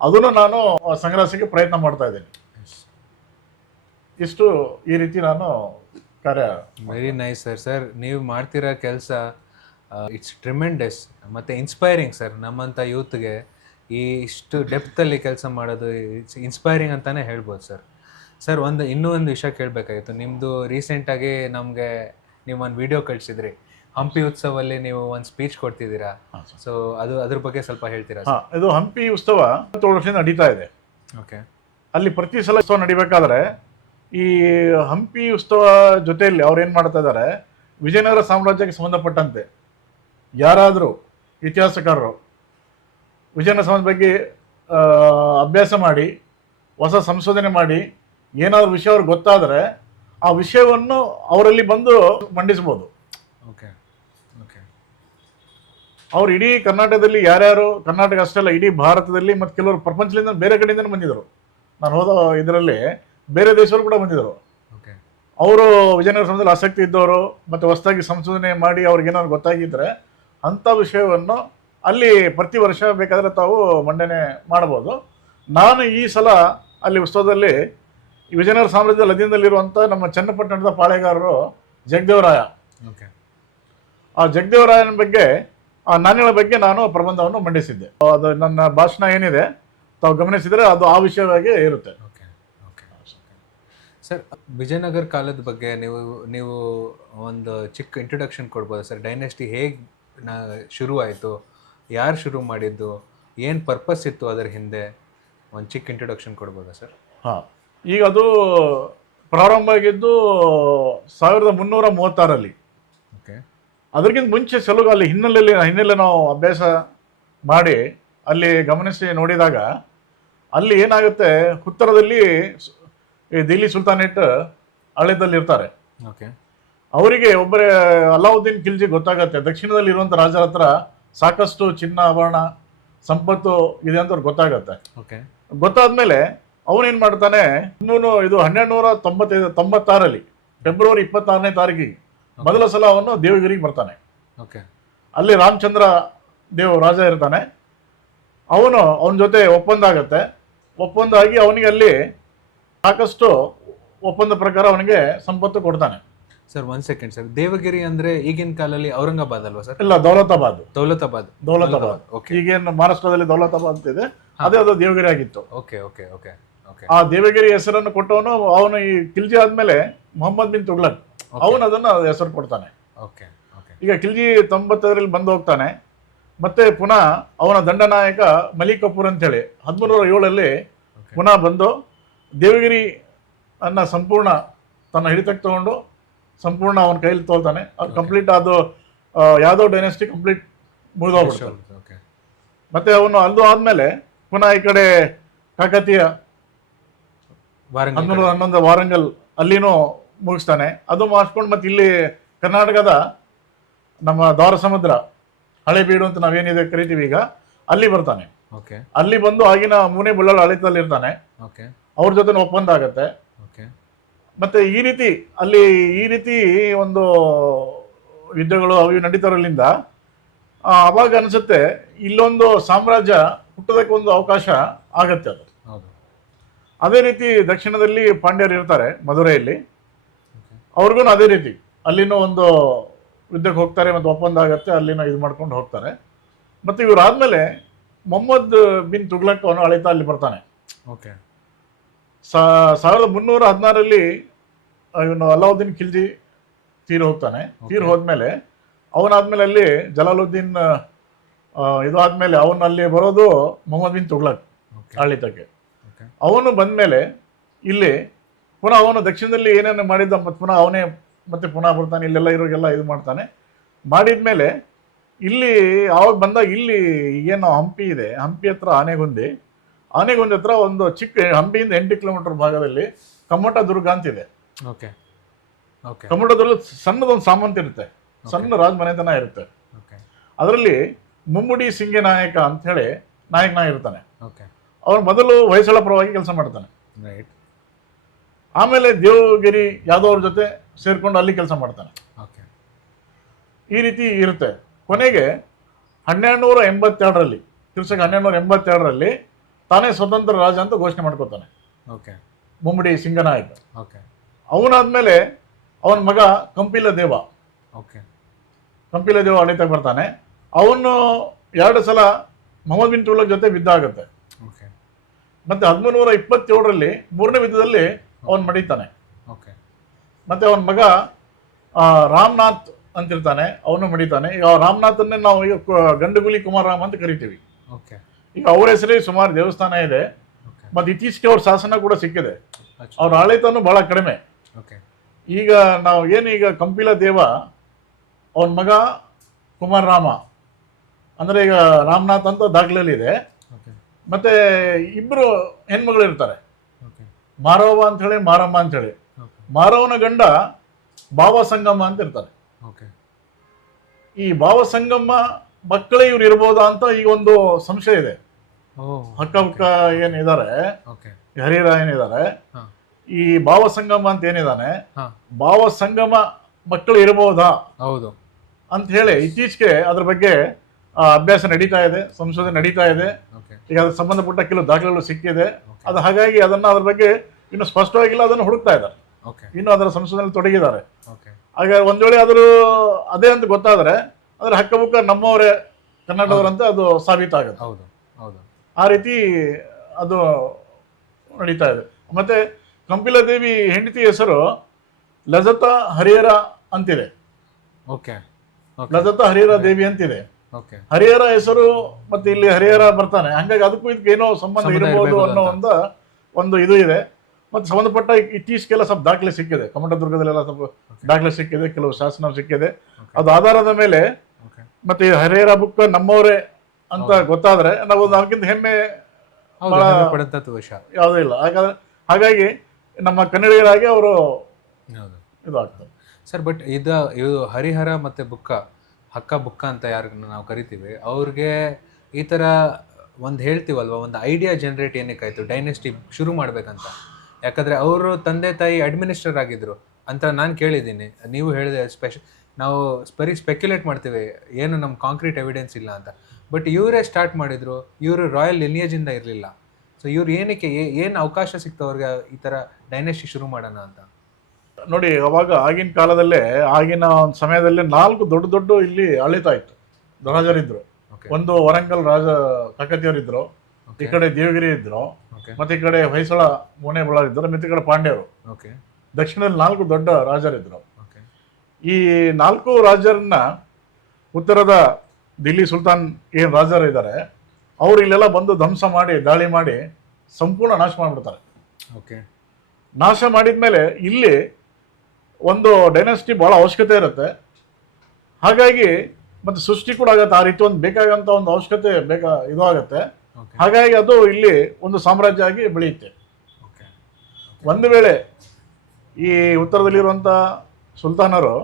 ಅದನ್ನು ನಾನು ಸಂಗ್ರಹಿಸಕ್ಕೆ ಪ್ರಯತ್ನ ಮಾಡ್ತಾ ಇದ್ದೀನಿ. ಇಷ್ಟು ಈ ರೀತಿ ನಾನು ಕಾರ್ಯ. Very nice sir. ನೀವು ಮಾಡ್ತಿರೋ ಕೆಲಸ ಇಟ್ಸ್ ಟ್ರಿಮೆಂಡಸ್ ಮತ್ತು ಇನ್ಸ್ಪೈರಿಂಗ್ ಸರ್. ನಮ್ಮಂಥ ಯೂತ್ಗೆ ಇಷ್ಟು ಡೆಪ್ತಲ್ಲಿ ಕೆಲಸ ಮಾಡೋದು ಇಟ್ಸ್ ಇನ್ಸ್ಪೈರಿಂಗ್ ಅಂತಲೇ ಹೇಳ್ಬೋದು ಸರ್. ಇನ್ನೂ ಒಂದು ವಿಷಯ ಕೇಳಬೇಕಾಗಿತ್ತು. ನಿಮ್ಮದು ರೀಸೆಂಟಾಗಿ ನಮಗೆ ನೀವು ಒಂದು ವಿಡಿಯೋ ಕಳಿಸಿದ್ರಿ, ಹಂಪಿ ಉತ್ಸವಲ್ಲಿ ನೀವು ಒಂದು ಸ್ಪೀಚ್ ಕೊಡ್ತಿದ್ದೀರಾ. ಸೊ ಅದ್ರ ಬಗ್ಗೆ ಸ್ವಲ್ಪ ಹೇಳ್ತೀರಾ? ಇದು ಹಂಪಿ ಉತ್ಸವ 7 ವರ್ಷದಿಂದ ನಡೀತಾ ಇದೆ. ಓಕೆ. ಅಲ್ಲಿ ಪ್ರತಿ ಸಲ ಉತ್ಸವ ನಡಿಬೇಕಾದ್ರೆ ಈ ಹಂಪಿ ಉತ್ಸವ ಜೊತೆಯಲ್ಲಿ ಅವ್ರು ಏನು ಮಾಡ್ತಾ ಇದ್ದಾರೆ, ವಿಜಯನಗರ ಸಾಮ್ರಾಜ್ಯಕ್ಕೆ ಸಂಬಂಧಪಟ್ಟಂತೆ ಯಾರಾದರೂ ಇತಿಹಾಸಕಾರರು ವಿಜಯನಗರ ಸಾಮ್ರಾಜ್ಯದ ಬಗ್ಗೆ ಅಭ್ಯಾಸ ಮಾಡಿ, ಹೊಸ ಸಂಶೋಧನೆ ಮಾಡಿ, ಏನಾದರೂ ವಿಷಯ ಅವ್ರಿಗೆ ಗೊತ್ತಾದರೆ ಆ ವಿಷಯವನ್ನು ಅವರಲ್ಲಿ ಬಂದು ಮಂಡಿಸ್ಬೋದು. Okay okay. ಅವ್ರು ಇಡೀ ಕರ್ನಾಟಕದಲ್ಲಿ ಯಾರ್ಯಾರು, ಕರ್ನಾಟಕ ಅಷ್ಟೇ ಅಲ್ಲ ಇಡೀ ಭಾರತದಲ್ಲಿ, ಮತ್ತು ಕೆಲವರು ಪ್ರಪಂಚದಿಂದ ಬೇರೆ ಕಡೆಯಿಂದ ಬಂದಿದ್ದರು. ನಾನು ಹೋದ ಇದರಲ್ಲಿ ಬೇರೆ ದೇಶವರು ಕೂಡ ಬಂದಿದ್ದರು. ಅವರು ವಿಜಯನಗರ ಸಾಮ್ರಾಜ್ಯದಲ್ಲಿ ಆಸಕ್ತಿ ಇದ್ದವರು ಮತ್ತು ಹೊಸದಾಗಿ ಸಂಶೋಧನೆ ಮಾಡಿ ಅವ್ರಿಗೇನಾದ್ರು ಗೊತ್ತಾಗಿದ್ದರೆ ಅಂಥ ವಿಷಯವನ್ನು ಅಲ್ಲಿ ಪ್ರತಿ ವರ್ಷ ಬೇಕಾದರೆ ತಾವು ಮಂಡನೆ ಮಾಡ್ಬೋದು. ನಾನು ಈ ಸಲ ಅಲ್ಲಿ ಉತ್ಸವದಲ್ಲಿ ವಿಜಯನಗರ ಸಾಮ್ರಾಜ್ಯದ ಅಧೀನದಲ್ಲಿರುವಂಥ ನಮ್ಮ ಚನ್ನಪಟ್ಟಣದ ಪಾಳೆಗಾರರು ಜಗದೇವರಾಯ, ಆ ಜಗದೇವರಾಯನ ಬಗ್ಗೆ, ಆ ನಾಣ್ಯಗಳ ಬಗ್ಗೆ ನಾನು ಪ್ರಬಂಧವನ್ನು ಮಂಡಿಸಿದ್ದೆ. ಅದು ನನ್ನ ಭಾಷಣ ಏನಿದೆ ತಾವು ಗಮನಿಸಿದರೆ ಅದು ಆ ವಿಷಯವಾಗಿ ಇರುತ್ತೆ. ಸರ್, ವಿಜಯನಗರ ಕಾಲದ ಬಗ್ಗೆ ನೀವು ಒಂದು ಚಿಕ್ಕ ಇಂಟ್ರೊಡಕ್ಷನ್ ಕೊಡ್ಬೋದು ಸರ್? ಡೈನೆಸ್ಟಿ ಹೇಗೆ ಶುರು ಆಯಿತು, ಯಾರು ಶುರು ಮಾಡಿದ್ದು, ಏನು ಪರ್ಪಸ್ ಇತ್ತು ಅದರ ಹಿಂದೆ, ಒಂದು ಚಿಕ್ಕ ಇಂಟ್ರೊಡಕ್ಷನ್ ಕೊಡ್ಬೋದಾ ಸರ್? ಈಗ ಅದು ಪ್ರಾರಂಭ ಆಗಿದ್ದು 1336. ಓಕೆ. ಅದಕ್ಕಿಂತ ಮುಂಚೆ ಸಲುಗ ಅಲ್ಲಿ ಹಿನ್ನೆಲೆ ನಾವು ಅಭ್ಯಾಸ ಮಾಡಿ ಅಲ್ಲಿ ಗಮನಿಸಿ ನೋಡಿದಾಗ ಅಲ್ಲಿ ಏನಾಗುತ್ತೆ, ಉತ್ತರದಲ್ಲಿ ದಿಲ್ಲಿ ಸುಲ್ತಾನೇಟ್ ಆಡಳಿತದಲ್ಲಿ ಇರ್ತಾರೆ. ಓಕೆ. ಅವರಿಗೆ ಒಬ್ಬರೇ ಅಲಾವುದ್ದೀನ್ ಖಿಲ್ಜಿ ಗೊತ್ತಾಗತ್ತೆ ದಕ್ಷಿಣದಲ್ಲಿ ಇರುವಂಥ ರಾಜರ ಹತ್ರ ಸಾಕಷ್ಟು ಚಿನ್ನ ಆಭರಣ ಸಂಪತ್ತು ಇದೆ ಅಂತ ಅವ್ರಿಗೆ ಗೊತ್ತಾಗತ್ತೆ. ಓಕೆ. ಗೊತ್ತಾದ್ಮೇಲೆ ಅವನೇನ್ ಮಾಡ್ತಾನೆ, ಇದು 1296 ಫೆಬ್ರವರಿ 26ನೇ ತಾರೀಕಿಗೆ ಮೊದಲ ಸಲ ಅವನು ದೇವಗಿರಿಗೆ ಬರ್ತಾನೆ. ಓಕೆ. ಅಲ್ಲಿ ರಾಮಚಂದ್ರ ದೇವ್ ರಾಜ ಇರ್ತಾನೆ. ಅವನ ಜೊತೆ ಒಪ್ಪಂದ ಆಗತ್ತೆ. ಒಪ್ಪಂದ ಆಗಿ ಅವನಿಗೆ ಅಲ್ಲಿ ಸಾಕಷ್ಟು ಒಪ್ಪಂದ ಪ್ರಕಾರ ಅವನಿಗೆ ಸಂಪತ್ತು ಕೊಡ್ತಾನೆ. Sir, 1 second sir. ದೇವಗಿರಿ ಅಂದ್ರೆ ಈಗಿನ ಕಾಲಲ್ಲಿ ಔರಂಗಾಬಾದ್ ಅಲ್ವಾ ಸರ್? ಇಲ್ಲ, ದೌಲತಾಬಾದ್. ಈಗೇನು ಮಹಾರಾಷ್ಟ್ರದಲ್ಲಿ ದೌಲತಾಬಾದ್ ಅಂತ ಇದೆ, ಅದೇ ಅದು ದೇವಗಿರಿ ಆಗಿತ್ತು. Okay okay okay okay. ಆ ದೇವಗಿರಿ ಹೆಸರನ್ನು ಕೊಟ್ಟವನು ಅವನು ಈ ಖಿಲ್ಜಿ ಆದ್ಮೇಲೆ ಮೊಹಮ್ಮದ್ ಬಿನ್ ತುಗ್ಲಕ್ ಅವನು ಅದನ್ನ ಹೆಸರು ಕೊಡ್ತಾನೆ. Okay okay. ಈಗ ಖಿಲ್ಜಿ 95ರಲ್ಲಿ ಬಂದು ಹೋಗ್ತಾನೆ. ಮತ್ತೆ ಪುನಃ ಅವನ ದಂಡನಾಯಕ ಮಲಿಕ್ ಕಪೂರ್ ಅಂತ ಹೇಳಿ 1307 ಪುನಃ ಬಂದು ದೇವಗಿರಿ ಅನ್ನ ಸಂಪೂರ್ಣ ತನ್ನ ಹಿಡಿತಕ್ಕೆ ತಗೊಂಡು ಸಂಪೂರ್ಣ ಅವನ ಕೈಯಲ್ಲಿ ತೋಲ್ತಾನೆ. ಅದು ಕಂಪ್ಲೀಟ್ ಅದು ಯಾದವ್ ಡೈನೆಸ್ಟಿ ಕಂಪ್ಲೀಟ್ ಮುಗಿದೋಗ್ಬಿಡ್ತಾರೆ. ಓಕೆ. ಮತ್ತೆ ಅವನು ಅದು ಆದ್ಮೇಲೆ ಪುನಃ ಈ ಕಡೆ ಕಾಕತೀಯ ವಾರಂಗಲ್ 1111 ವಾರಂಗಲ್ ಅಲ್ಲಿನೂ ಮುಗಿಸ್ತಾನೆ. ಅದು ಮಾಡಿಸ್ಕೊಂಡು ಮತ್ತೆ ಇಲ್ಲಿ ಕರ್ನಾಟಕದ ನಮ್ಮ ದ್ವಾರ ಸಮುದ್ರ ಹಳೆಬೀಡು ಅಂತ ನಾವೇನಿದೆ ಕರಿತೀವಿ ಈಗ, ಅಲ್ಲಿ ಬರ್ತಾನೆ. ಓಕೆ. ಅಲ್ಲಿ ಬಂದು ಆಗಿನ ಮುನೆ ಬುಳ್ಳಾಳ ಆಡಳಿತದಲ್ಲಿ ಇರ್ತಾನೆ. ಓಕೆ. ಅವ್ರ ಜೊತೆ ಒಪ್ಪಂದ ಆಗತ್ತೆ. ಓಕೆ. ಮತ್ತೆ ಈ ರೀತಿ ಒಂದು ಯುದ್ಧಗಳು ಅವು ಇವು ನಡೀತಾರಲ್ಲಿಂದ ಅವಾಗ ಅನ್ಸುತ್ತೆ ಇಲ್ಲೊಂದು ಸಾಮ್ರಾಜ್ಯ ಹುಟ್ಟೋದಕ್ಕೆ ಒಂದು ಅವಕಾಶ ಆಗತ್ತೆ ಅದು. ಹೌದು. ಅದೇ ರೀತಿ ದಕ್ಷಿಣದಲ್ಲಿ ಪಾಂಡ್ಯರು ಇರ್ತಾರೆ ಮಧುರೆಯಲ್ಲಿ, ಓಕೆ. ಅವ್ರಿಗೂ ಅದೇ ರೀತಿ ಅಲ್ಲಿನೂ ಒಂದು ಯುದ್ಧಕ್ಕೆ ಹೋಗ್ತಾರೆ, ಮತ್ತು ಒಪ್ಪಂದ ಆಗತ್ತೆ, ಅಲ್ಲಿನೂ ಇದು ಮಾಡ್ಕೊಂಡು ಹೋಗ್ತಾರೆ. ಮತ್ತು ಇವರಾದ್ಮೇಲೆ ಮೊಹಮ್ಮದ್ ಬಿನ್ ತುಗ್ಲಕ್ ಅವನು ಆಳಿತ ಅಲ್ಲಿ ಬರ್ತಾನೆ. ಓಕೆ. 1316 ಇವನು ಅಲಾವುದ್ದೀನ್ ಖಿಲ್ಜಿ ತೀರು ಹೋಗ್ತಾನೆ. ತೀರು ಹೋದ್ಮೇಲೆ ಅವನಾದ್ಮೇಲೆ ಅಲ್ಲಿ ಜಲಾಲುದ್ದೀನ್ ಇದು ಆದ್ಮೇಲೆ ಅವನು ಅಲ್ಲಿ ಬರೋದು ಮೊಹಮ್ಮದ್ ಬಿನ್ ತುಗ್ಲಕ್ ಆಳಿತಕ್ಕೆ. ಅವನು ಬಂದ್ಮೇಲೆ ಇಲ್ಲಿ ಪುನಃ ಅವನು ದಕ್ಷಿಣದಲ್ಲಿ ಏನೇನು ಮಾಡಿದ್ದ ಮತ್ತೆ ಪುನಃ ಅವನೇ ಮತ್ತೆ ಪುನಃ ಬರ್ತಾನೆ, ಇಲ್ಲೆಲ್ಲ ಇರೋರಿಗೆಲ್ಲ ಇದು ಮಾಡ್ತಾನೆ. ಮಾಡಿದ್ಮೇಲೆ ಇಲ್ಲಿ ಅವಾಗ ಬಂದಾಗ ಇಲ್ಲಿ ಏನು ಹಂಪಿ ಇದೆ, ಹಂಪಿ ಹತ್ರ ಆನೆಗೊಂದಿ ಹತ್ರ ಒಂದು ಚಿಕ್ಕ ಹಂಪಿಯಿಂದ 8 ಕಿಲೋಮೀಟರ್ ಭಾಗದಲ್ಲಿ ಕಮ್ಮಟ ದುರ್ಗ ಅಂತಿದೆ. ಓಕೆ. ಓಕೆ. ಕಮ್ಮಟ ದುರ್ಗ ಸಣ್ಣದೊಂದು ಸಾಮಂತ ಇರುತ್ತೆ, ಸಣ್ಣ ರಾಜಮನೆತನ ಇರುತ್ತೆ. ಓಕೆ. ಅದರಲ್ಲಿ ಮುಮ್ಮಡಿ ಸಿಂಗೆ ನಾಯಕ ಅಂತ ಹೇಳಿ ನಾಯಕನ ಇರ್ತಾನೆ. ಓಕೆ. ಅವನು ಮೊದಲು ಹೊಯ್ಸಳ ಪರವಾಗಿ ಕೆಲಸ ಮಾಡ್ತಾನೆ. ರೈಟ್. ಆಮೇಲೆ ದೇವಗಿರಿ ಯಾದವ್ ಅವ್ರ ಜೊತೆ ಸೇರ್ಕೊಂಡು ಅಲ್ಲಿ ಕೆಲಸ ಮಾಡ್ತಾನೆ. ಓಕೆ. ಈ ರೀತಿ ಇರುತ್ತೆ. ಕೊನೆಗೆ 1282ರಲ್ಲಿ ಕ್ರಿಸ್ತಕ 1282ರಲ್ಲಿ ತಾನೇ ಸ್ವತಂತ್ರ ರಾಜ ಅಂತ ಘೋಷಣೆ ಮಾಡ್ಕೋತಾನೆ. ಓಕೆ. ಮುಮ್ಮಡಿ ಸಿಂಗನಾಯಕ. ಓಕೆ. ಅವನಾದ್ಮೇಲೆ ಅವನ ಮಗ ಕಂಪಿಲ ದೇವ ಓಕೆ. ಆಡಳಿತ ಬರ್ತಾನೆ. ಅವನು 2 ಸಲ ಮೊಹಮ್ಮದ್ ಬಿನ್ ತುಗ್ಲಕ್ ಜೊತೆ ಯುದ್ಧ ಆಗುತ್ತೆ. ಓಕೆ. ಮತ್ತೆ 1327ರಲ್ಲಿ 3ನೇ ಯುದ್ಧದಲ್ಲಿ ಅವನು ಮಡಿತಾನೆ. ಓಕೆ. ಮತ್ತೆ ಅವನ ಮಗ ರಾಮನಾಥ್ ಅಂತಿರ್ತಾನೆ, ಅವನು ಮಡಿತಾನೆ. ಈಗ ರಾಮನಾಥನ್ನೇ ನಾವು ಈಗ ಗಂಡುಗುಲಿ ಕುಮಾರರಾಮ ಅಂತ ಕರಿತೀವಿ. ಓಕೆ. ಈಗ ಅವ್ರ ಹೆಸರೇ ಸುಮಾರು ದೇವಸ್ಥಾನ ಇದೆ. ಮತ್ತೆ ಇತ್ತೀಚೆಗೆ ಅವ್ರ ಶಾಸನ ಕೂಡ ಸಿಕ್ಕಿದೆ. ಅವ್ರ ಆಡಳಿತನೂ ಬಹಳ ಕಡಿಮೆ. ಓಕೆ. ಈಗ ನಾವು ಏನೀಗ ಕಂಪಿಲ ದೇವ ಅವನ ಮಗ ಕುಮಾರರಾಮ ಅಂದ್ರೆ ಈಗ ರಾಮನಾಥ್ ಅಂತ ದಾಖಲೆಯಲ್ಲಿ ಇದೆ. ಮತ್ತೆ ಇಬ್ರು ಹೆಣ್ಮಗಳು ಇರ್ತಾರೆ, ಮಾರವ್ವ ಅಂತ ಹೇಳಿ, ಮಾರಮ್ಮ ಅಂತ ಹೇಳಿ. ಮಾರವನ ಗಂಡ ಭಾವ ಸಂಗಮ್ಮ ಅಂತ ಇರ್ತಾರೆ. ಈ ಭಾವ ಸಂಗಮ್ಮ ಮಕ್ಕಳೇ ಇವ್ರು ಇರ್ಬೋದಾ ಅಂತ ಈಗ ಒಂದು ಸಂಶಯ ಇದೆ. ಹಕ್ಕ ಹುಕ್ಕ ಏನಿದ್ದಾರೆ, ಹರಿಹರ ಏನಿದ್ದಾರೆ, ಈ ಭಾವ ಸಂಗಮ ಅಂತ ಏನಿದಾನೆ, ಭಾವ ಸಂಗಮ ಮಕ್ಕಳು ಇರಬಹುದಾ ಹೌದು ಅಂತ ಹೇಳಿ ಇತ್ತೀಚೆಗೆ ಅದ್ರ ಬಗ್ಗೆ ಅಭ್ಯಾಸ ನಡೀತಾ ಇದೆ, ಸಂಶೋಧನೆ ನಡೀತಾ ಇದೆ. ಈಗ ಅದಕ್ಕೆ ಸಂಬಂಧಪಟ್ಟ ಕೆಲವು ದಾಖಲೆಗಳು ಸಿಕ್ಕಿದೆ. ಅದು ಹಾಗಾಗಿ ಅದನ್ನ ಅದ್ರ ಬಗ್ಗೆ ಇನ್ನು ಸ್ಪಷ್ಟವಾಗಿಲ್ಲ, ಅದನ್ನು ಹುಡುಕ್ತಾ ಇದ್ದಾರೆ, ಇನ್ನು ಅದರ ಸಂಶೋಧನೆ ತೊಡಗಿದ್ದಾರೆ. ಹಾಗೆ ಒಂದ್ ವೇಳೆ ಆದ್ರೂ ಅದೇ ಅಂತ ಗೊತ್ತಾದ್ರೆ ಅದ್ರ ಹಕ್ಕಬುಕ್ಕ ನಮ್ಮವರೇ ಕರ್ನಾಟಕದವರಂತ ಅದು ಸಾಬೀತಾಗುತ್ತೆ. ಆ ರೀತಿ ಅದು ನಡೀತಾ ಇದೆ. ಮತ್ತೆ ಕಂಪಿಲ ದೇವಿ ಹೆಂಡತಿ ಹೆಸರು ಲಜತಾ ಹರಿಹರ ಅಂತಿದೆ. ಲಜತಾ ಹರಿಹರ ದೇವಿ ಅಂತಿದೆ. ಹರಿಹರ ಹೆಸರು ಮತ್ತೆ ಇಲ್ಲಿ ಹರಿಹರ ಬರ್ತಾನೆ, ಹಂಗಾಗಿ ಅದಕ್ಕೂ ಇದಕ್ಕೆ ಏನೋ ಸಂಬಂಧ ಇರಬಹುದು ಅನ್ನೋ ಒಂದು ಇದು ಇದೆ. ಮತ್ತೆ ಸಂಬಂಧಪಟ್ಟ ಇತ್ತೀಚೆಗೆಲ್ಲ ಸ್ವಲ್ಪ ದಾಖಲೆ ಸಿಕ್ಕಿದೆ, ಕಮಟದುರ್ಗದಲ್ಲೆಲ್ಲ ಸ್ವಲ್ಪ ದಾಖಲೆ ಸಿಕ್ಕಿದೆ, ಕೆಲವು ಶಾಸನ ಸಿಕ್ಕಿದೆ. ಅದು ಆಧಾರದ ಮೇಲೆ ಮತ್ತೆ ಹರಿಹರ ಬುಕ್ ನಮ್ಮವರೇ ಅಂತ ಗೊತ್ತಾದ್ರೆ ನಾವು ಅದಕ್ಕಿಂತ ಹೆಮ್ಮೆ ಯಾವುದೂ ಇಲ್ಲ. ಹಾಗಾಗಿ ನಮ್ಮ ಕನ್ನಡಿಗರಾಗಿ ಅವರು ಇದು ಆಗ್ತದೆ ಸರ್. ಬಟ್ ಇದು ಹರಿಹರ ಮತ್ತೆ ಹಕ್ಕ ಬುಕ್ಕ ಅಂತ ಯಾರು ನಾವು ಕರಿತೀವಿ, ಅವ್ರಿಗೆ ಈ ಥರ ಒಂದು ಹೇಳ್ತೀವಲ್ವ, ಒಂದು ಐಡಿಯಾ ಜನರೇಟ್ ಏನಕ್ಕಾಯ್ತು ಡೈನೆಸ್ಟಿ ಶುರು ಮಾಡ್ಬೇಕಂತ? ಯಾಕಂದರೆ ಅವರು ತಂದೆ ತಾಯಿ ಅಡ್ಮಿನಿಸ್ಟ್ರೇಟರ್ ಆಗಿದ್ರು ಅಂತ ನಾನು ಕೇಳಿದ್ದೀನಿ. ನೀವು ಹೇಳಿದೆ ನಾವು ಸ್ಪೆಕ್ಯುಲೇಟ್ ಮಾಡ್ತೀವಿ, ಏನು ನಮ್ಮ ಕಾಂಕ್ರೀಟ್ ಎವಿಡೆನ್ಸ್ ಇಲ್ಲ ಅಂತ. ಬಟ್ ಇವರೇ ಸ್ಟಾರ್ಟ್ ಮಾಡಿದ್ರು, ಇವರು ರಾಯಲ್ ಲಿನಿಯೇಜಿಂದ ಇರಲಿಲ್ಲ. ಸೊ ಇವ್ರು ಏನಕ್ಕೆ ಏನು ಅವಕಾಶ ಸಿಕ್ತು ಅವ್ರಿಗೆ ಈ ಥರ ಡೈನೆಸ್ಟಿ ಶುರು ಮಾಡೋಣ ಅಂತ? ನೋಡಿ, ಅವಾಗ ಆಗಿನ ಕಾಲದಲ್ಲೇ ಆಗಿನ ಒಂದು ಸಮಯದಲ್ಲಿ 4 ದೊಡ್ಡ ಇಲ್ಲಿ ಆಳಿತ ಇತ್ತು, ರಾಜರಿದ್ರು. ಒಂದು ವರಂಗಲ್ ರಾಜ ಕಾಕತಿಯವರಿದ್ರು, ಈ ಕಡೆ ದೇವಗಿರಿ ಇದ್ರು, ಮತ್ತೆ ಈ ಕಡೆ ಹೊಯ್ಸಳ ಮುನೆ ಬಳ್ಳಾರ್ ಇದ್ರು, ಮತ್ತೆ ಈ ಕಡೆ ಪಾಂಡ್ಯರು. ದಕ್ಷಿಣದಲ್ಲಿ 4 ದೊಡ್ಡ ರಾಜರಿದ್ರು. ಈ 4 ರಾಜರನ್ನ ಉತ್ತರದ ದಿಲ್ಲಿ ಸುಲ್ತಾನ್ ಏನ್ ರಾಜರು ಇದ್ದಾರೆ ಅವ್ರು ಇಲ್ಲೆಲ್ಲ ಬಂದು ಧ್ವಂಸ ಮಾಡಿ, ದಾಳಿ ಮಾಡಿ ಸಂಪೂರ್ಣ ನಾಶ ಮಾಡಿಬಿಡ್ತಾರೆ. ನಾಶ ಮಾಡಿದ್ಮೇಲೆ ಇಲ್ಲಿ ಒಂದು ಡೈನೆಸ್ಟಿ ಬಹಳ ಅವಶ್ಯಕತೆ ಇರುತ್ತೆ. ಹಾಗಾಗಿ ಮತ್ತೆ ಸೃಷ್ಟಿ ಕೂಡ ಆಗತ್ತೆ, ಆ ರೀತಿ ಒಂದು ಬೇಕಾಗಂತ ಒಂದು ಅವಶ್ಯಕತೆ ಇದು ಆಗತ್ತೆ. ಓಕೆ ಹಾಗಾಗಿ ಅದು ಇಲ್ಲಿ ಒಂದು ಸಾಮ್ರಾಜ್ಯ ಆಗಿ ಬೆಳೆಯುತ್ತೆ. ಓಕೆ ಒಂದು ವೇಳೆ ಈ ಉತ್ತರದಲ್ಲಿರುವಂಥ ಸುಲ್ತಾನರು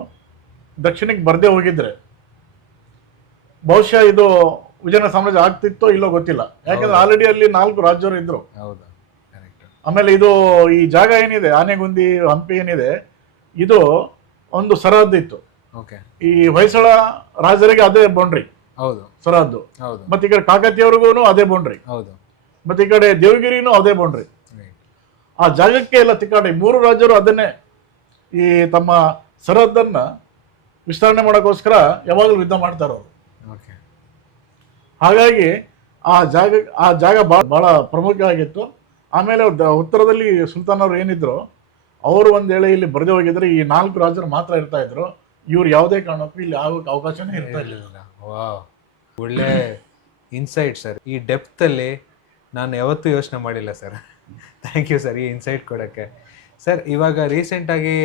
ದಕ್ಷಿಣಕ್ಕೆ ಬರದೇ ಹೋಗಿದ್ರೆ ಬಹುಶಃ ಇದು ವಿಜಯನಗರ ಸಾಮ್ರಾಜ್ಯ ಆಗ್ತಿತ್ತೋ ಇಲ್ಲೋ ಗೊತ್ತಿಲ್ಲ. ಯಾಕಂದ್ರೆ ಆಲ್ರೆಡಿ ಅಲ್ಲಿ 4 ರಾಜ್ಯರು ಇದ್ರು. ಹೌದಾ ಕರೆಕ್ಟ್. ಆಮೇಲೆ ಇದು ಈ ಜಾಗ ಏನಿದೆ ಆನೆಗುಂದಿ ಹಂಪಿ ಏನಿದೆ ಇದು ಒಂದು ಸರಹದ್ದು ಇತ್ತು. ಓಕೆ ಈ ಹೊಯ್ಸಳ ರಾಜರಿಗೆ ಅದೇ ಬೌಂಡ್ರಿ ಹೌದು ಸರಹದ್ದು. ಹೌದು ಮತ್ತೆ ಈ ಕಡೆ ಕಾಕತಿಯವ್ರಿಗೂ ಅದೇ ಬೌಂಡ್ರಿ, ಹೌದು ಮತ್ತೆ ಈ ಕಡೆ ದೇವಗಿರಿನೂ ಅದೇ ಬೌಂಡ್ರಿ. ರೈಟ್. ಆ ಜಾಗಕ್ಕೆ ಎಲ್ಲ ತಿಕ್ಕಾಡಿ 3 ರಾಜ್ಯರು ಅದನ್ನೇ ಈ ತಮ್ಮ ಸರಹದ್ದನ್ನ ವಿಸ್ತರಣೆ ಮಾಡೋಕ್ಕೋಸ್ಕರ ಯಾವಾಗಲೂ ಯುದ್ಧ ಮಾಡ್ತಾರೆ ಅವರು. ಓಕೆ ಹಾಗಾಗಿ ಆ ಜಾಗ ಬಹಳ ಪ್ರಮುಖ ಆಗಿತ್ತು. ಆಮೇಲೆ ಉತ್ತರದಲ್ಲಿ ಸುಲ್ತಾನರು ಏನಿದ್ರು ಅವರು ಒಂದ್ ವೇಳೆ ಇಲ್ಲಿ ಬರದೇ ಹೋಗಿದ್ರೆ ಈ 4 ರಾಜರು ಮಾತ್ರ ಇರ್ತಾ ಇದ್ರು. ಇವ್ರು ಯಾವುದೇ ಕಾರಣಕ್ಕೂ ಇಲ್ಲಿ ಆಗೋಕೆ ಅವಕಾಶನೇ ಇರ್ತಾ ಇರಲಿಲ್ಲ. ವಾವ್, ಒಳ್ಳೆ ಇನ್ಸೈಟ್ ಸರ್. ಈ ಡೆಪ್ತ್ ಅಲ್ಲಿ ನಾನು ಯಾವತ್ತೂ ಯೋಚನೆ ಮಾಡಿಲ್ಲ ಸರ್. ಥ್ಯಾಂಕ್ ಯು ಸರ್ ಈ ಇನ್ಸೈಟ್ ಕೊಡೋಕ್ಕೆ. ಸರ್ ಇವಾಗ ರೀಸೆಂಟಾಗಿ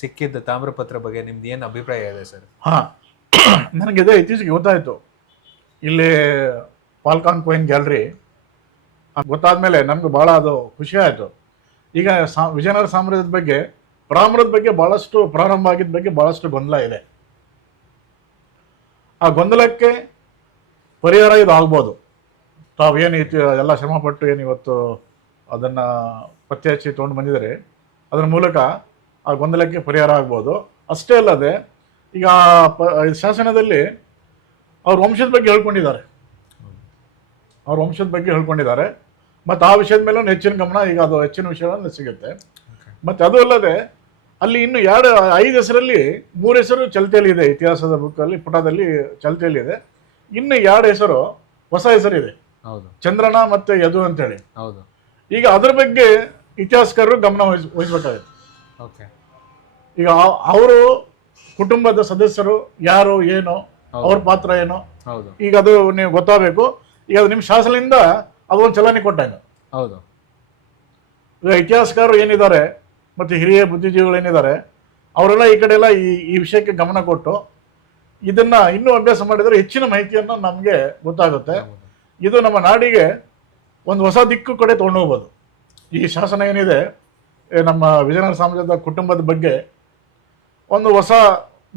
ಸಿಕ್ಕಿದ್ದ ತಾಮ್ರಪತ್ರ ಬಗ್ಗೆ ನಿಮ್ದು ಏನು ಅಭಿಪ್ರಾಯ ಇದೆ ಸರ್? ಹಾಂ, ನನಗಿದೆ ಇತ್ತೀಚೆಗೆ ಗೊತ್ತಾಯಿತು. ಇಲ್ಲಿ ಪಾಲ್ಕಾನ್ ಕೋಯಿನ್ ಗ್ಯಾಲರಿ ಗೊತ್ತಾದ್ಮೇಲೆ ನನಗೆ ಭಾಳ ಅದು ಖುಷಿ ಆಯಿತು. ಈಗ ವಿಜಯನಗರ ಸಾಮ್ರಾಜ್ಯದ ಬಗ್ಗೆ ಪ್ರಾರಂಭದ ಬಗ್ಗೆ ಪ್ರಾರಂಭ ಆಗಿದ್ದ ಬಗ್ಗೆ ಭಾಳಷ್ಟು ಗೊಂದಲ ಇದೆ. ಆ ಗೊಂದಲಕ್ಕೆ ಪರಿಹಾರ ಇದು ಆಗ್ಬೋದು. ತಾವೇನು ಎಲ್ಲ ಶ್ರಮಪಟ್ಟು ಏನು ಇವತ್ತು ಅದನ್ನು ಪತ್ತೆ ಹಚ್ಚಿ ತೊಗೊಂಡು ಬಂದಿದ್ದಾರೆ, ಅದರ ಮೂಲಕ ಆ ಗೊಂದಲಕ್ಕೆ ಪರಿಹಾರ ಆಗ್ಬೋದು. ಅಷ್ಟೇ ಅಲ್ಲದೆ ಈಗ ಶಾಸನದಲ್ಲಿ ಅವ್ರ ವಂಶದ ಬಗ್ಗೆ ಹೇಳ್ಕೊಂಡಿದ್ದಾರೆ. ಮತ್ತು ಆ ವಿಷಯದ ಮೇಲೆ ಹೆಚ್ಚಿನ ಗಮನ, ಈಗ ಅದು ಹೆಚ್ಚಿನ ವಿಷಯವನ್ನು ಸಿಗುತ್ತೆ. ಮತ್ತು ಅದು ಅಲ್ಲದೆ ಅಲ್ಲಿ ಇನ್ನು 5 ಹೆಸರಲ್ಲಿ 3 ಹೆಸರು ಚಲ್ತಿಯಲ್ಲಿ ಇದೆ. ಇತಿಹಾಸದ ಬುಕ್ಕಲ್ಲಿ ಪುಟದಲ್ಲಿ ಚಲ್ತಿಯಲ್ಲಿ ಇದೆ. ಇನ್ನು 2 ಹೆಸರು ಹೊಸ ಹೆಸರಿದೆ, ಹೌದು, ಚಂದ್ರನ ಮತ್ತು ಯದು ಅಂತೇಳಿ. ಹೌದು. ಈಗ ಅದ್ರ ಬಗ್ಗೆ ಇತಿಹಾಸಕಾರರು ಗಮನ ವಹಿಸಬೇಕಾಗುತ್ತೆ. ಓಕೆ. ಈಗ ಅವರು ಕುಟುಂಬದ ಸದಸ್ಯರು ಯಾರು, ಏನು, ಅವ್ರ ಪಾತ್ರ ಏನು, ಹೌದು, ಈಗ ಅದು ನೀವು ಗೊತ್ತಾಗಬೇಕು. ಈಗ ಅದು ನಿಮ್ಮ ಶಾಸನದಿಂದ ಅದೊಂದು ಚಲನೆ ಕೊಟ್ಟಂಗ. ಹೌದು. ಈಗ ಇತಿಹಾಸಕಾರರು ಏನಿದ್ದಾರೆ ಮತ್ತು ಹಿರಿಯ ಬುದ್ಧಿಜೀವಿಗಳು ಏನಿದ್ದಾರೆ ಅವರೆಲ್ಲ ಈ ಕಡೆ ಎಲ್ಲ ಈ ವಿಷಯಕ್ಕೆ ಗಮನ ಕೊಟ್ಟು ಇದನ್ನ ಇನ್ನೂ ಅಭ್ಯಾಸ ಮಾಡಿದರೆ ಹೆಚ್ಚಿನ ಮಾಹಿತಿಯನ್ನು ನಮಗೆ ಗೊತ್ತಾಗುತ್ತೆ. ಇದು ನಮ್ಮ ನಾಡಿಗೆ ಒಂದು ಹೊಸ ದಿಕ್ಕು ಕಡೆ ತೊಗೊಂಡು ಹೋಗ್ಬೋದು. ಈ ಶಾಸನ ಏನಿದೆ ನಮ್ಮ ವಿಜಯನಗರ ಸಾಮ್ರಾಜ್ಯದ ಕುಟುಂಬದ ಬಗ್ಗೆ ಒಂದು ಹೊಸ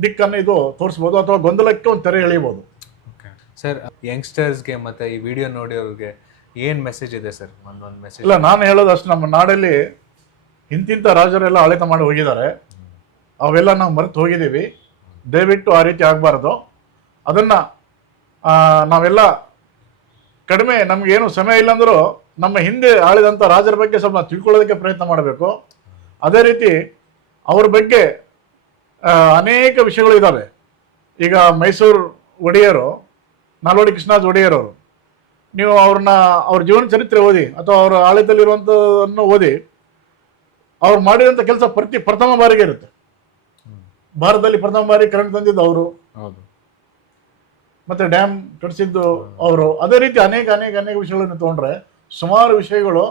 ದಿಕ್ಕನ್ನು ಇದು ತೋರಿಸ್ಬೋದು, ಅಥವಾ ಗೊಂದಲಕ್ಕೆ ಒಂದು ತೆರೆ ಎಳಿಬೋದು. ಓಕೆ ಸರ್, ಯಂಗ್ಸ್ಟರ್ಸ್ಗೆ ಮತ್ತು ಈ ವಿಡಿಯೋ ನೋಡಿರೋರಿಗೆ ಏನು ಮೆಸೇಜ್ ಇದೆ ಸರ್? ಒಂದು ಮೆಸೇಜ್ ಇಲ್ಲ, ನಾನು ಹೇಳೋದು ಅಷ್ಟು, ನಮ್ಮ ನಾಡಲ್ಲಿ ಇಂತಿಂಥ ರಾಜರೆಲ್ಲ ಆಡಳಿತ ಮಾಡಿ ಹೋಗಿದ್ದಾರೆ, ಅವೆಲ್ಲ ನಾವು ಮರೆತು ಹೋಗಿದ್ದೀವಿ. ದಯವಿಟ್ಟು ಆ ರೀತಿ ಆಗಬಾರ್ದು. ಅದನ್ನು ನಾವೆಲ್ಲ ಕಡಿಮೆ, ನಮಗೇನು ಸಮಯ ಇಲ್ಲಾಂದ್ರೂ ನಮ್ಮ ಹಿಂದೆ ಆಳಿದಂಥ ರಾಜರ ಬಗ್ಗೆ ಸ್ವಲ್ಪ ತಿಳ್ಕೊಳ್ಳೋದಕ್ಕೆ ಪ್ರಯತ್ನ ಮಾಡಬೇಕು. ಅದೇ ರೀತಿ ಅವ್ರ ಬಗ್ಗೆ ಅನೇಕ ವಿಷಯಗಳು ಇದ್ದಾವೆ. ಈಗ ಮೈಸೂರು ಒಡೆಯರು, ನಾಲ್ವಡಿ ಕೃಷ್ಣರಾಜ ಒಡೆಯರವರು, ನೀವು ಅವ್ರ ಜೀವನ ಚರಿತ್ರೆ ಓದಿ ಅಥವಾ ಅವರ ಆಡಳಿತದಲ್ಲಿರುವಂಥದ್ದನ್ನು ಓದಿ, ಅವ್ರು ಮಾಡಿದಂಥ ಕೆಲಸ ಪ್ರಥಮ ಬಾರಿಗೆ ಇರುತ್ತೆ. ಭಾರತದಲ್ಲಿ ಪ್ರಥಮ ಬಾರಿ ಕರೆಂಟ್ ತಂದಿದ್ದು ಅವರು, ಹೌದು, ಮತ್ತೆ ಡ್ಯಾಮ್ ಕಟ್ಟಿಸಿದ್ದು ಅವರು. ಅದೇ ರೀತಿ ಅನೇಕ ವಿಷಯಗಳನ್ನು ತಗೊಂಡ್ರೆ ಸುಮಾರು ವಿಷಯಗಳು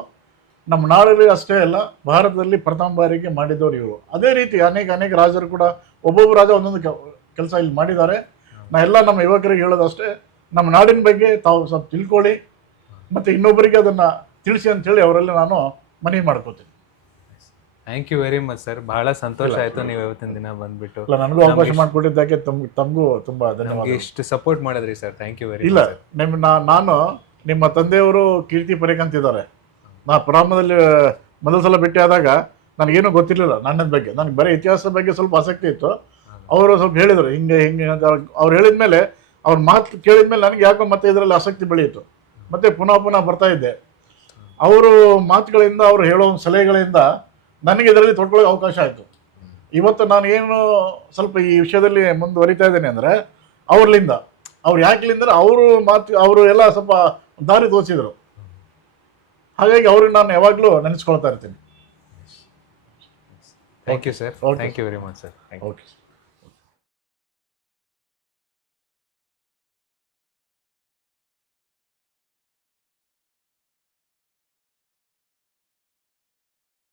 ನಮ್ಮ ನಾಡಲ್ಲಿ ಅಷ್ಟೇ ಅಲ್ಲ, ಭಾರತದಲ್ಲಿ ಪ್ರಥಮ ಬಾರಿಗೆ ಮಾಡಿದವರು ಇವರು. ಅದೇ ರೀತಿ ಅನೇಕ ರಾಜರು ಕೂಡ ಒಬ್ಬೊಬ್ಬರು ರಾಜ ಒಂದೊಂದು ಕೆಲಸ ಇಲ್ಲಿ ಮಾಡಿದ್ದಾರೆ. ನಮ್ಮ ಯುವಕರಿಗೆ ಹೇಳೋದಷ್ಟೇ, ನಮ್ಮ ನಾಡಿನ ಬಗ್ಗೆ ತಾವು ಸ್ವಲ್ಪ ತಿಳ್ಕೊಳ್ಳಿ ಮತ್ತು ಇನ್ನೊಬ್ಬರಿಗೆ ಅದನ್ನು ತಿಳಿಸಿ ಅಂತೇಳಿ ಅವರಲ್ಲಿ ನಾನು ಮನವಿ ಮಾಡ್ಕೋತೀನಿ. Thank you very much sir. ಬಹಳ ಸಂತೋಷ ಆಯಿತು ನೀವು ಇವತ್ತಿನ ದಿನ ಬಂದ್ಬಿಟ್ಟು. ಇಲ್ಲ, ನನಗೂ ಅವಕಾಶ ಮಾಡಿಕೊಟ್ಟಿದ್ದಕ್ಕೆ ತಮಗೂ ತುಂಬ ಧನ್ಯವಾದ. ಇಷ್ಟು ಸಪೋರ್ಟ್ ಮಾಡಿದ್ರಿ sir, thank you very much. ಇಲ್ಲ, ನಾನು ನಿಮ್ಮ ತಂದೆಯವರು ಕೀರ್ತಿ ಪರೇಖಂತಿದ್ದಾರೆ. ನಾ ಪ್ರಾರಂಭದಲ್ಲಿ ಮೊದಲ ಸಲ ಭೇಟಿ ಆದಾಗ ನನಗೇನು ಗೊತ್ತಿರಲಿಲ್ಲ ನಾಣ್ಯದ ಬಗ್ಗೆ. ನನಗೆ ಬರೀ ಇತಿಹಾಸದ ಬಗ್ಗೆ ಸ್ವಲ್ಪ ಆಸಕ್ತಿ ಇತ್ತು. ಅವರು ಸ್ವಲ್ಪ ಹೇಳಿದರು ಹಿಂಗೆ ಅಂತ. ಅವ್ರು ಹೇಳಿದ್ಮೇಲೆ, ಅವ್ರ ಮಾತು ಕೇಳಿದ್ಮೇಲೆ ನನಗೆ ಯಾಕೋ ಮತ್ತೆ ಇದರಲ್ಲಿ ಆಸಕ್ತಿ ಬೆಳೆಯಿತು. ಮತ್ತೆ ಪುನಃ ಬರ್ತಾ ಇದ್ದೆ. ಅವರು ಮಾತುಗಳಿಂದ, ಅವರು ಹೇಳೋ ಸಲಹೆಗಳಿಂದ ನನಗೆ ಇದರಲ್ಲಿ ತೊಡ್ಕೊಳ್ಳೋ ಅವಕಾಶ ಆಯಿತು. ಇವತ್ತು ನಾನು ಏನು ಸ್ವಲ್ಪ ಈ ವಿಷಯದಲ್ಲಿ ಮುಂದುವರಿತಾ ಇದ್ದೇನೆ ಅಂದರೆ ಅವ್ರಲಿಂದ. ಅವ್ರು ಯಾಕೆಲಿಂದ್ರೆ ಅವರು ಎಲ್ಲ ಸ್ವಲ್ಪ ದಾರಿ ತೋರಿಸಿದ್ರು. ಹಾಗಾಗಿ ಅವ್ರಿಗೆ ನಾನು ಯಾವಾಗಲೂ ನೆನೆಸ್ಕೊಳ್ತಾ ಇರ್ತೀನಿ. Thank you sir, thank you very much sir. Okay.